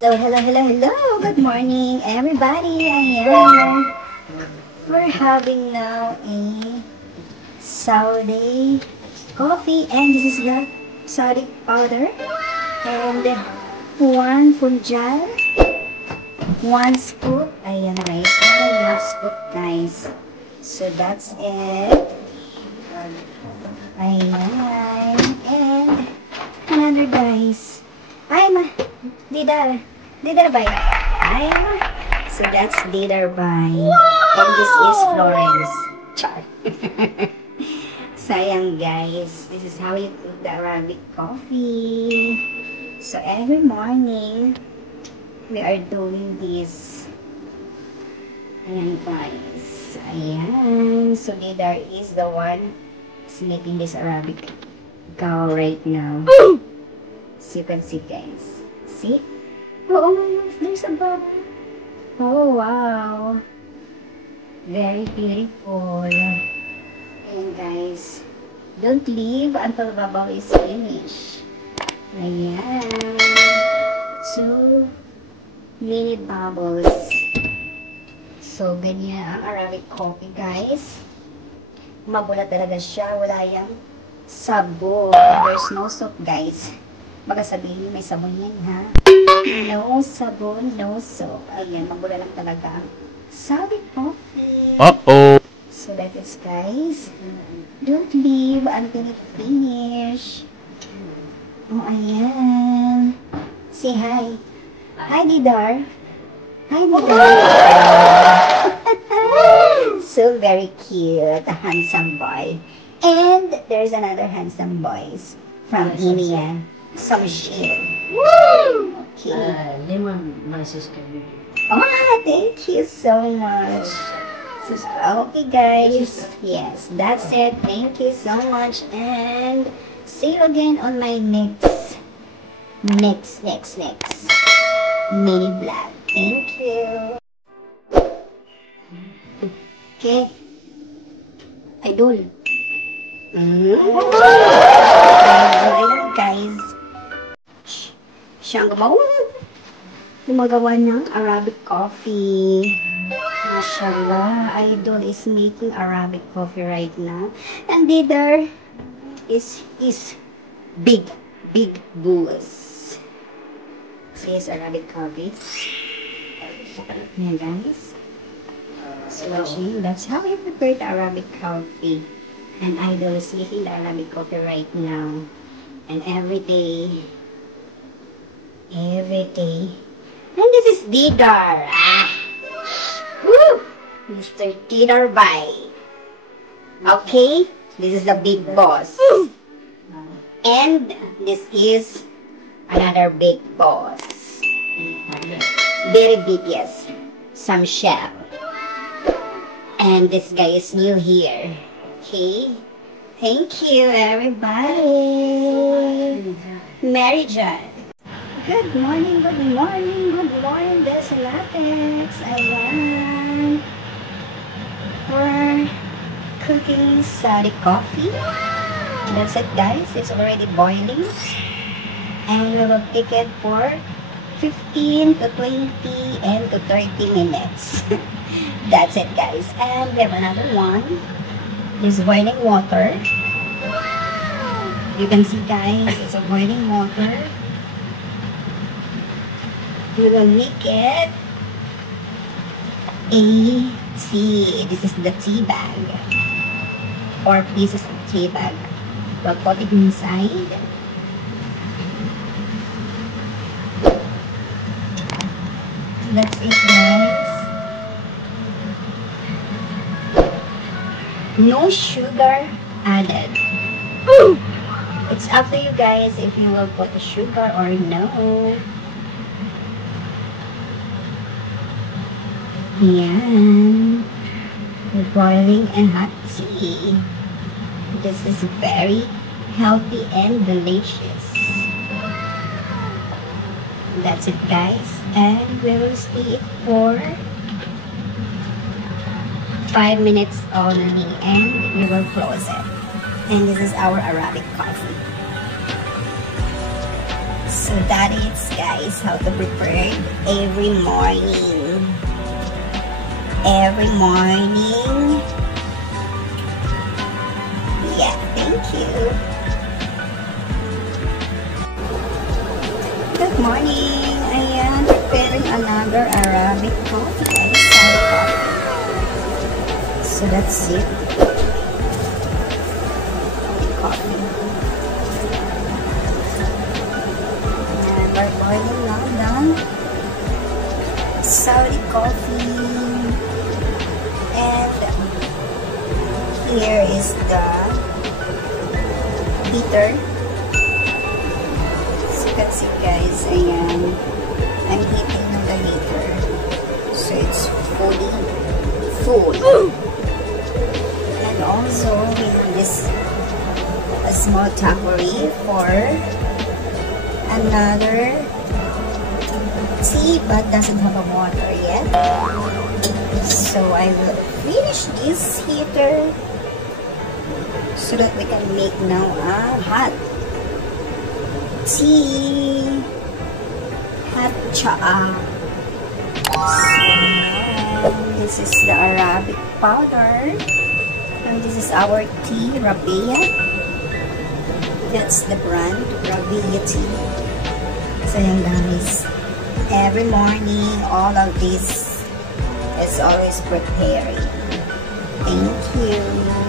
So, hello. Good morning, everybody. Ayan. We're having now a Saudi coffee, and this is the Saudi powder. And one punjal, one scoop. Ayan, right. One scoop, guys. So, that's it. Ayan. And another, guys. Didar by. So that's Didar by. And this is Florence. Char. Sayang, guys. This is how you cook the Arabic coffee. So every morning, we are doing this. Ayan, guys. Ayan. So Didar is the one sleeping this Arabic cow right now. So you can see, guys. See? Oh my gosh, there's a bubble. Oh, wow. Very beautiful. And guys, don't leave until the bubble is finished. Ayan. 2 minute bubbles. So, ganyan ang Arabic coffee, guys. Mabulat talaga siya. Wala yung sabon. There's no soap, guys. Baka sabihin niyo may sabon yan, ha? No sabon, no soap. Ayan, magbula lang talaga. Sabi coffee. Uh-oh. So that is, guys. Don't leave until it finish. Oh, ayan. Say hi. Hi, Didar. Hi, Didar. So very cute. A handsome boy. And there's another handsome boys from India. Some shit. Woo! Okay. Lemon, my sister. Oh, thank you so much. Okay, guys. Yes, that's it. Thank you so much. And see you again on my next mini vlog. Thank you. Okay. Idol. Idol, guys. Siyang gumagawa ng Arabic coffee. Mashallah, Idol is making Arabic coffee right now. And Didar is big boss. So yes, Arabic coffee. Yeah, guys. So that's how we prepare the Arabic coffee. And Idol is making the Arabic coffee right now. And every day. And this is Didar. Woo! Mr. Didar Bai. Okay? This is the big boss. And this is another big boss. Very big, yes. Some chef. And this guy is new here. Okay? Thank you, everybody. Mary John. Good morning, There's latex. Ayan. We're cooking Saudi coffee. That's it, guys. It's already boiling. And we will cook it for 15 to 20 and to 30 minutes. That's it, guys. And we have another one. This boiling water. You can see, guys, it's a boiling water. We will make it this is the tea bag, 4 pieces of tea bag. We'll put it inside. That's it, guys. No sugar added. It's up to you guys if you will put the sugar or no. Yan. We're boiling and hot tea. This is very healthy and delicious. That's it, guys. And we will stay it for 5 minutes only, and we will close it. And this is our Arabic coffee. So that is, guys, how to prepare every morning. Every morning. Yeah, thank you. Good morning. I am preparing another Arabic coffee. So that's it. Coffee. And we're boiling now the Saudi coffee. And here is the heater. So you can see, guys, I'm heating the heater. So it's fully full. And also we have this a small takeaway for another tea but doesn't have a water yet. So I will finish this heater so that we can make now a hot tea, hot cha. So this is the Arabic powder. And this is our tea, Rabia. That's the brand, Rabia tea. So yan, guys. Every morning, all of this is always preparing. Thank you.